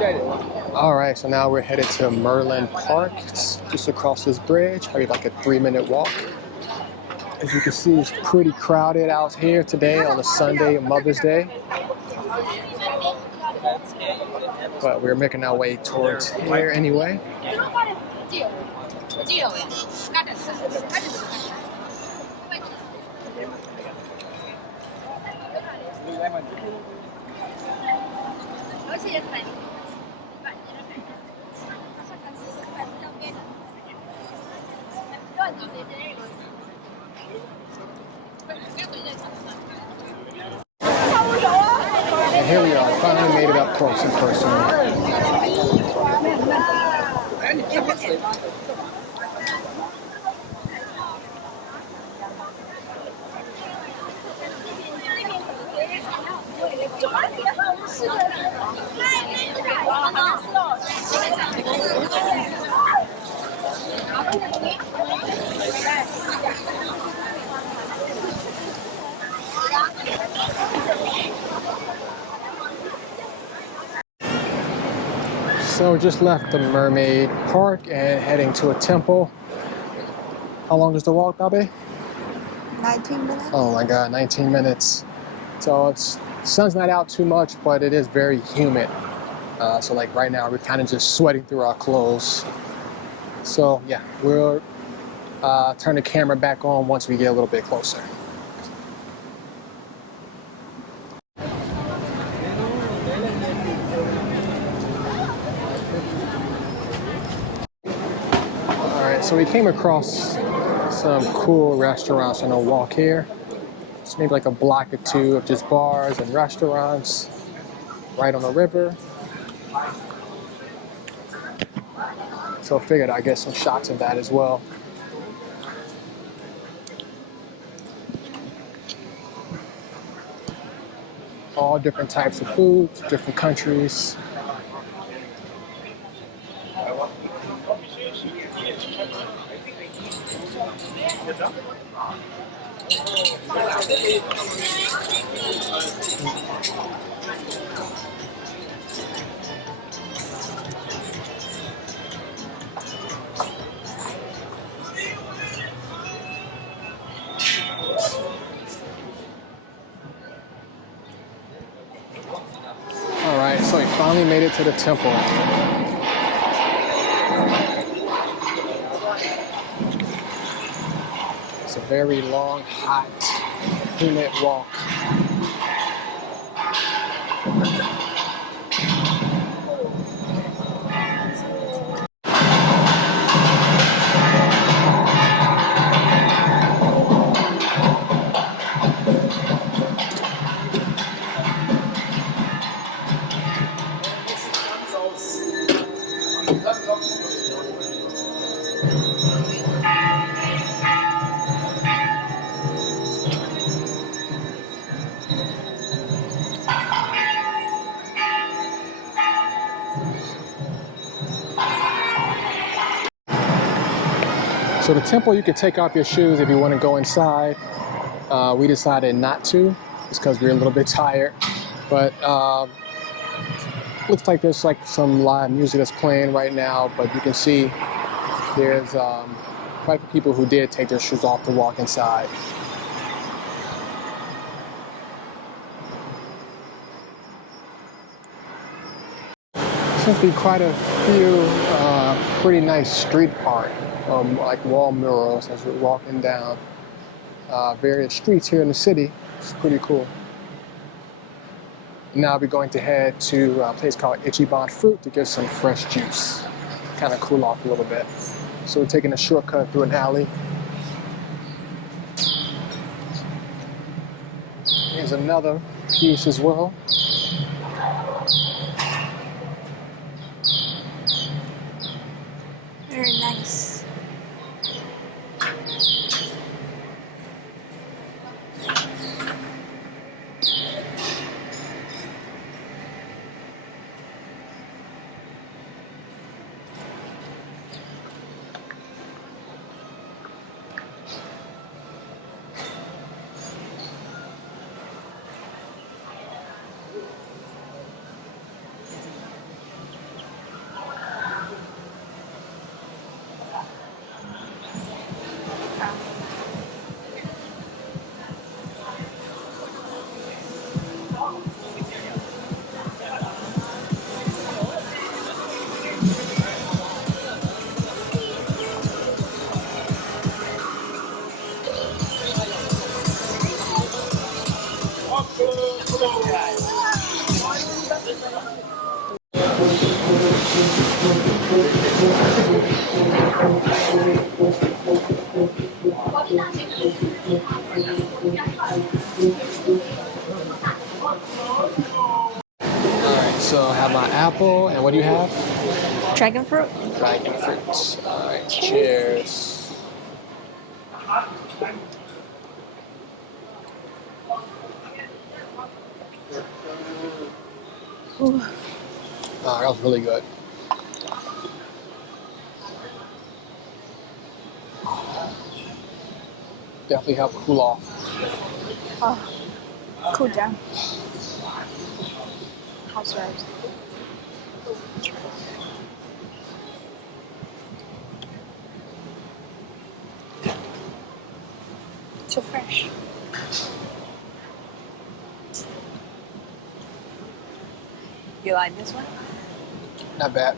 All right, so now we're headed to Merlion Park. It's just across this bridge, probably like a 3-minute walk. As you can see, it's pretty crowded out here today on a Sunday, Mother's Day. But we're making our way towards here anyway. And here we are, finally made it up close and personal. So just left the Mermaid Park and heading to a temple. How long is the walk, Babe? 19 minutes. Oh my God, 19 minutes. So sun's not out too much, but it is very humid. So like right now, we're kind of just sweating through our clothes. So yeah, we'll turn the camera back on once we get a little bit closer. So we came across some cool restaurants on a walk here. It's maybe like a block or two of just bars and restaurants right on the river. So I figured I'd get some shots of that as well. All different types of food, different countries. All right, so we finally made it to the temple. It's a very long, hot, humid walk. So the temple, you can take off your shoes if you want to go inside. We decided not to, just because we're a little bit tired. But looks like there's like some live music that's playing right now. But you can see there's quite a few people who did take their shoes off to walk inside. Seems to be quite a few pretty nice street art, like wall murals as we're walking down various streets here in the city. It's pretty cool. Now we're going to head to a place called Ichiban Fruit to get some fresh juice, kind of cool off a little bit. So we're taking a shortcut through an alley. Here's another piece as well. Very nice. Alright, so I have my apple, and what do you have? Dragon fruit. Dragon fruit. Alright, cheers. Ooh. Oh, that was really good. Definitely help cool off. Oh, cool down. Housewives. So fresh. You like this one? Not bad.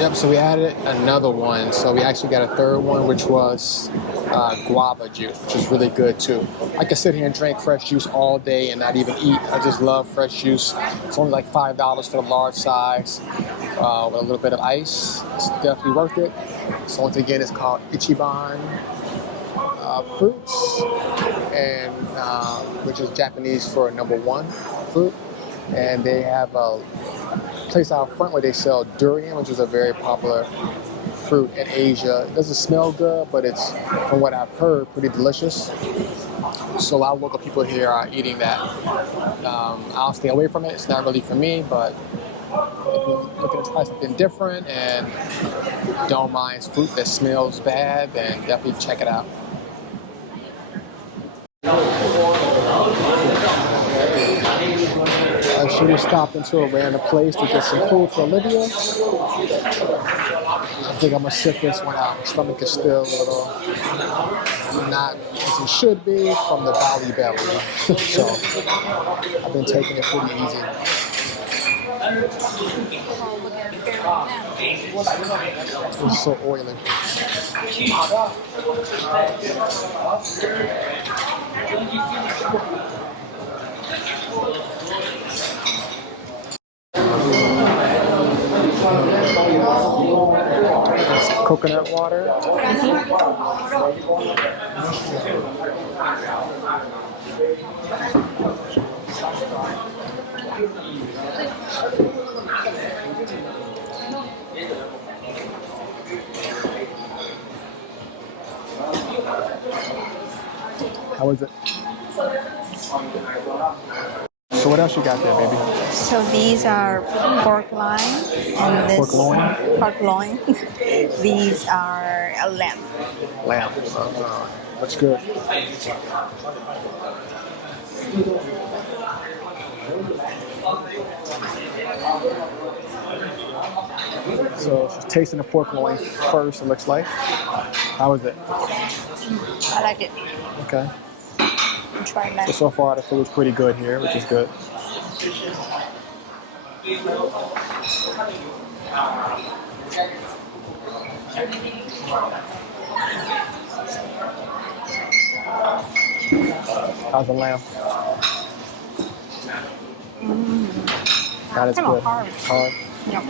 Yep, so we added another one. So we actually got a third one, which was guava juice, which is really good too. I could sit here and drink fresh juice all day and not even eat. I just love fresh juice. It's only like $5 for the large size with a little bit of ice. It's definitely worth it. So once again, it's called Ichiban Fruits, and which is Japanese for number one fruit. And they have a place out front where they sell durian, which is a very popular fruit in Asia. It doesn't smell good, but it's, from what I've heard, pretty delicious. So a lot of local people here are eating that. I'll stay away from it. It's not really for me, but if you're looking to try something different and don't mind fruit that smells bad, then definitely check it out. I should have stopped into a random place to get some food for Olivia. I think I'm gonna sit this one out. My stomach is still a little not as it should be from the belly. So I've been taking it pretty easy. It's so oily. Coconut water. How is it? So what else you got there, baby? So these are pork loin and this Pork loin? Pork loin. These are a lamb. Lamb. That's good. So she's tasting the pork loin first, it looks like. How is it? I like it. Okay. Try that. So far the food's pretty good here, which is good. How's the lamb? That is Kind of good. hard. Hard. Yep.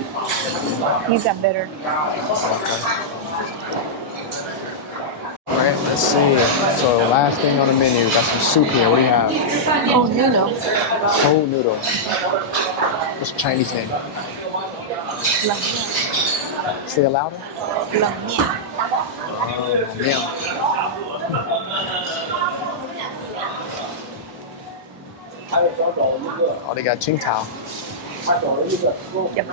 These are better. Okay. All right, let's see. So last thing on the menu, got some soup here. What do you have? Oh, noodle. Whole noodle. What's the Chinese name? Lam Say it louder. mian. Lam mian. Yeah. Oh, they got Qing Tao. Yep.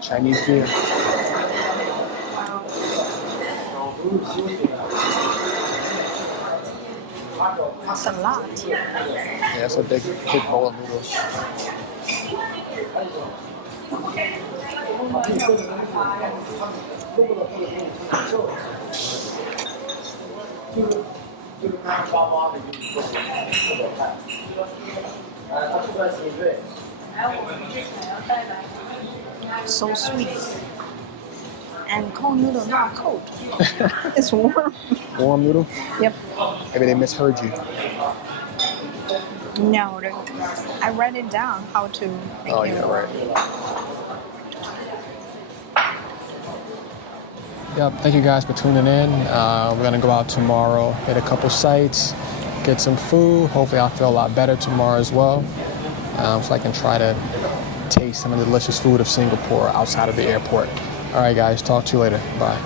Chinese beer. That's a lot. Yeah, that's a big bowl of noodles. So sweet. And cold noodle, not cold. It's warm. Warm noodle? Yep. Maybe they misheard you. No, I write it down how to make Oh, it yeah, warm. right. Yep, thank you guys for tuning in. We're gonna go out tomorrow, hit a couple sites, get some food. Hopefully I'll feel a lot better tomorrow as well. So I can try to taste some of the delicious food of Singapore outside of the airport. All right, guys, talk to you later. Bye.